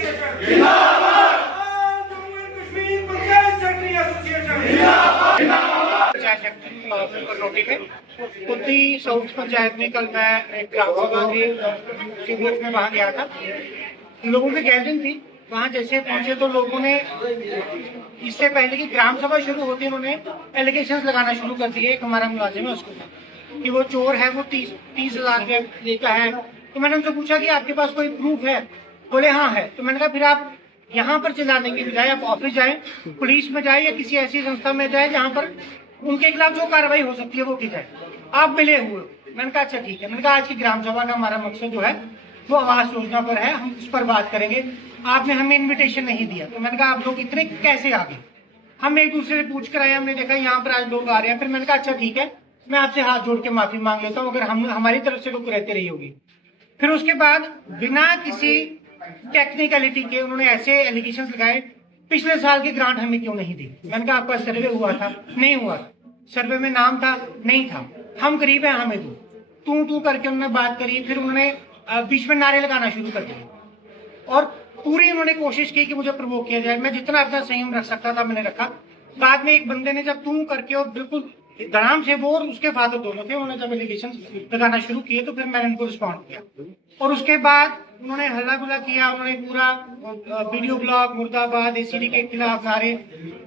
Association जिंदाबाद, Jammu and Kashmir panchayat secretary association जिंदाबाद। Panchayat secretary रोटी में कुत्ती साउथ पंचायत में कल मैं एक ग्राम सभा के ग्रुप में वहाँ गया था। लोगों की गैदरिंग थी। वहाँ जैसे पहुंचे तो लोगों ने इससे पहले कि ग्राम सभा शुरू होती है उन्होंने एलिगेशंस लगाना शुरू कर दिए। एक हमारा मुलाजिम है उसको कि वो चोर है, वो 30,000 रुपये लेता है। तो मैंने उनसे पूछा कि आपके पास कोई प्रूफ है? बोले हाँ है। तो मैंने कहा फिर आप यहाँ पर चिल्लाने की बजाय आप ऑफिस जाए, पुलिस में जाए या किसी ऐसी संस्था में जाए जहाँ पर उनके खिलाफ जो कार्रवाई हो सकती है वो की जाए। आप मिले हुए। मैंने कहा अच्छा ठीक है। मैंने कहा आज की ग्राम सभा का हमारा मकसद जो है वो आवास योजना पर है, हम उस पर बात करेंगे। आपने हमें इन्विटेशन नहीं दिया। तो मैंने कहा आप लोग इतने कैसे आ गए? हम एक दूसरे से पूछ कर आए, हमने देखा यहाँ पर आज लोग आ रहे हैं। फिर मैंने कहा अच्छा ठीक है, मैं आपसे हाथ जोड़ के माफी मांग लेता हूँ अगर हमारी तरफ से रुक रहती रही होगी। फिर उसके बाद बिना किसी टेक्निकलिटी के उन्होंने ऐसे एलिगेशन लगाए, पिछले साल की ग्रांट हमें क्यों नहीं दी? मैंने कहा आपका सर्वे हुआ था? नहीं हुआ। सर्वे में नाम था? नहीं था। हम गरीब हैं, हमें दो। तू करके उन्होंने बात करी। फिर उन्होंने बीच में नारे लगाना शुरू कर दिए और पूरी उन्होंने कोशिश की कि मुझे प्रवोक किया जाए। मैं जितना अपना संयम रख सकता था मैंने रखा। बाद में एक बंदे ने जब तू करके और बिल्कुल धड़ाम से, वो और उसके फादर दोनों थे, उन्होंने जब एलिगेशन लगाना शुरू किए तो फिर मैंने उनको रिस्पॉन्ड किया। और उसके बाद उन्होंने हल्ला गुल्ला किया, उन्होंने पूरा वीडियो ब्लॉग, मुर्दाबाद, एसीडी के खिलाफ नारे,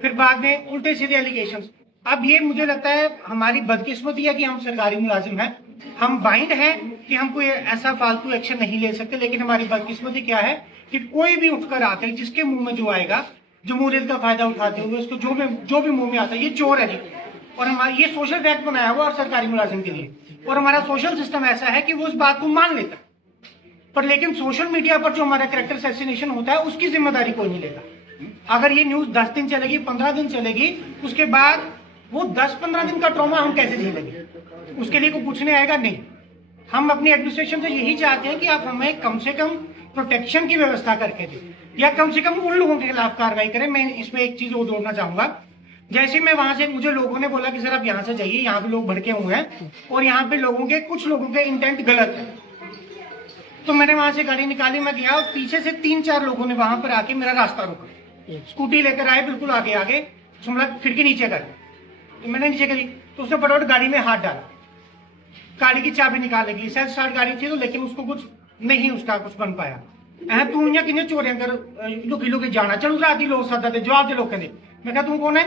फिर बाद में उल्टे सीधे एलिगेशन। अब ये मुझे लगता है हमारी बदकिस्मती है कि हम सरकारी मुलाजिम हैं, हम बाइंड हैं कि हम कोई ऐसा फालतू एक्शन नहीं ले सकते। लेकिन हमारी बदकिस्मती क्या है कि कोई भी उठकर आकर जिसके मुंह में जो आएगा, जमहूरियत का फायदा उठाते हुए उसको जो भी मुंह में आता है, ये चोर है जी। और हमारा ये सोशल फैक्ट बनाया हुआ और सरकारी मुलाजिम के लिए, और हमारा सोशल सिस्टम ऐसा है कि वो उस बात को मान लेता है। पर लेकिन सोशल मीडिया पर जो हमारा कैरेक्टर असैसिनेशन होता है उसकी जिम्मेदारी कोई नहीं लेता। अगर ये न्यूज 10 दिन चलेगी, 15 दिन चलेगी, उसके बाद वो 10-15 दिन का ट्रॉमा हम कैसे झेलेंगे? उसके लिए कोई पूछने आएगा नहीं। हम अपनी एडमिनिस्ट्रेशन से यही चाहते हैं कि आप हमें कम से कम प्रोटेक्शन की व्यवस्था करके दें, या कम से कम उन लोगों के खिलाफ कार्रवाई करें। मैं इसमें एक चीज और जोड़ना चाहूंगा। जैसे मैं वहां से, मुझे लोगों ने बोला कि सर आप यहाँ से जाइए, यहाँ पे लोग भड़के हुए हैं और यहाँ पे कुछ लोगों के इंटेंट गलत है। तो मैंने वहां से गाड़ी निकाली, मैं गया और पीछे से 3-4 लोगों ने वहां पर आके मेरा रास्ता रोका। स्कूटी लेकर आए, बिल्कुल आगे आगे, खिड़की नीचे कर। तो मैंने नीचे करी तो उसने फटाफट गाड़ी में हाथ डाला, गाड़ी की चाबी निकाल लगी। सेल्फ स्टार्ट गाड़ी थी तो, लेकिन उसको कुछ नहीं, उसका कुछ बन पाया। तू इं कि चोरियां कर लुकी लुकी जाना, चल रात ही लोग सदा दे, जवाब दे। लोग कहते, मैं कहा तू कौन है?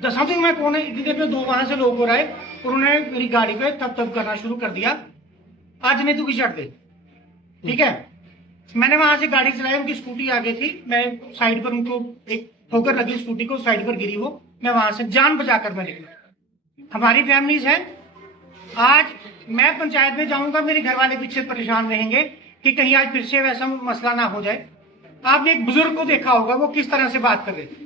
दसा तू मैं कौन है? इतनी देर में 2 वहां से लोग हो रहे और उन्होंने मेरी गाड़ी पे तब करना शुरू कर दिया। आज नहीं तू की छट दे, ठीक है। मैंने वहां से गाड़ी चलाई, उनकी स्कूटी आगे थी, मैं साइड पर, उनको एक ठोकर लगी स्कूटी को, साइड पर गिरी वो। मैं वहां से जान बचाकर मैं निकला। हमारी फैमिलीज है। आज मैं पंचायत में जाऊंगा, मेरे घर वाले पीछे परेशान रहेंगे कि कहीं आज फिर से वैसा मसला ना हो जाए। आपने एक बुजुर्ग को देखा होगा, वो किस तरह से बात कर रहे थे।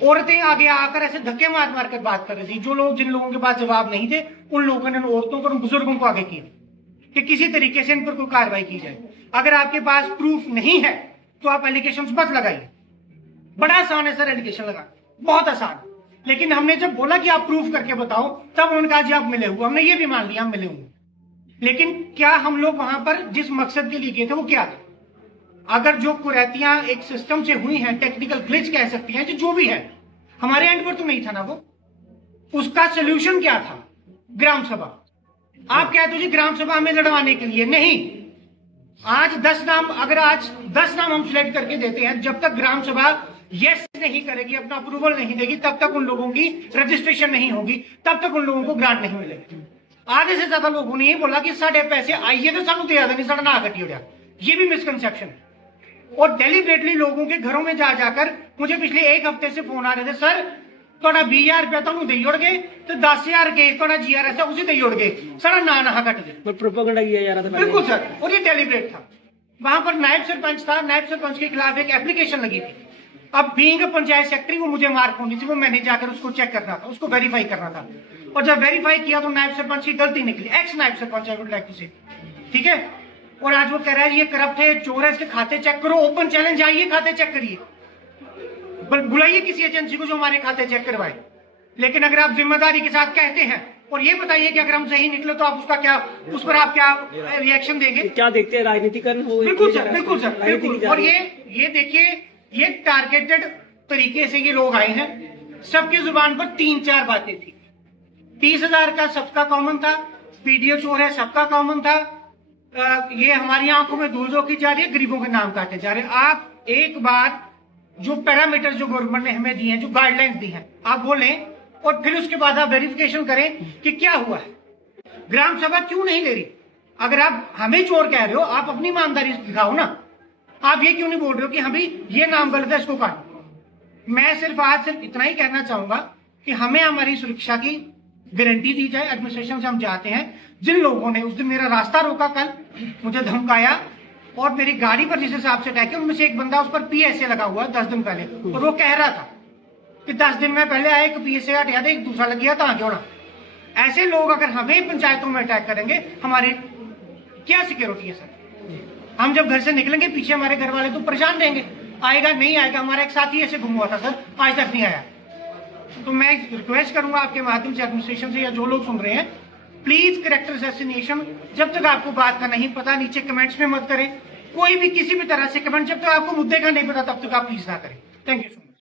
औरतें आगे आकर ऐसे धक्के मार मार कर बात कर रही थी। जिन लोगों के पास जवाब नहीं थे, उन लोगों ने औरतों पर, उन बुजुर्गों को आगे किया कि किसी तरीके से इन पर कोई कार्रवाई की जाए। अगर आपके पास प्रूफ नहीं है तो आप एलिगेशन मत लगाइए। बड़ा आसान है सर एलिगेशन लगा, बहुत आसान। लेकिन हमने जब बोला कि आप प्रूफ करके बताओ, तब उन्होंने कहा जी आप मिले हुए। हमने ये भी मान लिया हम मिले हुए, लेकिन क्या हम लोग वहां पर जिस मकसद के लिए गए थे वो क्या था? अगर जो कुरैतियां एक सिस्टम से हुई हैं, टेक्निकल ग्लिच कह सकती हैं, जो भी है, हमारे एंड पर तो नहीं था ना वो। उसका सोल्यूशन क्या था? ग्राम सभा। आप कहते हो जी ग्राम सभा में लड़वाने के लिए, नहीं। आज 10 नाम, अगर आज 10 नाम हम सिलेक्ट करके देते हैं, जब तक ग्राम सभा यस नहीं करेगी, अपना अप्रूवल नहीं देगी, तब तक उन लोगों की रजिस्ट्रेशन नहीं होगी, तब तक उन लोगों को ग्रांट नहीं मिलेगी। आधे से ज्यादा लोगों ने ये बोला कि साढ़े पैसे आइए तो सानू दिया नहीं, साढ़ा ना कटी उड़ा। ये भी मिसकंसेप्शन है। और डेलीबरेटली लोगों के घरों में जा जाकर मुझे पिछले 1 हफ्ते से फोन आ रहे थे, सर थोड़ा 20,000 रुपया तुम दे उड़ गए तो 10,000 के थोड़ा GRS है उसे दे उड़ गए, सारा ना कट गए। प्रोपेगेंडा किया जा रहा था बिल्कुल सर, और ये डेलीबरेट था। वहां पर नायब सरपंच था, नायब सरपंच के खिलाफ एक एप्लीकेशन लगी थी। अब बीइंग पंचायत सेक्रेटरी वो मुझे मार्क होनी थी, वो मैंने जाकर उसको चेक करना था, उसको वेरीफाई करना था। और जब वेरीफाई किया तो नायब सरपंच की गलती निकली, एक्स नायब sarpanch I would like to say, ठीक है। और आज वो कह रहा है ये करप्ट है, चोर है, इसके खाते चेक करो। ओपन चैलेंज, आइए खाते चेक करिए, बुलाइए किसी एजेंसी को जो हमारे खाते चेक करवाए। लेकिन अगर आप जिम्मेदारी के साथ कहते हैं और ये बताइए कि अगर हम सही निकले तो आप उसका क्या, उस पर आप क्या रिएक्शन देंगे? क्या देखते हैं, राजनीतिकरण हो? बिल्कुल सर, बिल्कुल सर, बिल्कुल। और ये देखिए, ये टारगेटेड तरीके से ये लोग आए हैं। सबकी जुबान पर 3-4 बातें थी। 30,000 का सबका कॉमन था, वीडियो चोर है सबका कॉमन था, ये हमारी आंखों में धूल झोंकी जा रही है, गरीबों के नाम काटे जा रहे हैं। आप एक बार जो पैरामीटर जो गवर्नमेंट ने हमें दिए हैं, जो गाइडलाइंस दी हैं, आप बोलें और फिर उसके बाद आप वेरिफिकेशन करें कि क्या हुआ है। ग्राम सभा क्यों नहीं ले रही? अगर आप हमें चोर कह रहे हो, आप अपनी ईमानदारी दिखाओ ना। आप ये क्यों नहीं बोल रहे हो कि हाँ भाई ये नाम गलत है, इसको काटो। मैं आज सिर्फ इतना ही कहना चाहूंगा कि हमें हमारी सुरक्षा की गारंटी दी जाए। एडमिनिस्ट्रेशन से हम चाहते हैं, जिन लोगों ने उस दिन मेरा रास्ता रोका, कल मुझे धमकाया और मेरी गाड़ी पर जिस हिसाब से अटैक किया, उनमें से एक बंदा, उस पर PSA लगा हुआ 10 दिन पहले, और वो कह रहा था कि 10 दिन में पहले आए, एक PSA हटाया था, एक दूसरा लग गया था, क्यों ना। ऐसे लोग अगर हमें पंचायतों में अटैक करेंगे, हमारी क्या सिक्योरिटी है सर? हम जब घर से निकलेंगे, पीछे हमारे घर वाले तो परेशान रहेंगे, आएगा नहीं आएगा। हमारा एक साथी ऐसे गुम हुआ था सर, आज तक नहीं आया। तो मैं रिक्वेस्ट करूंगा आपके माध्यम से एडमिनिस्ट्रेशन से, या जो लोग सुन रहे हैं, प्लीज कैरेक्टर असैसिनेशन, जब तक आपको बात का नहीं पता, नीचे कमेंट्स में मत करें। कोई भी किसी भी तरह से कमेंट, जब तक आपको मुद्दे का नहीं पता, तब तक आप प्लीज ना करें। Thank you so much.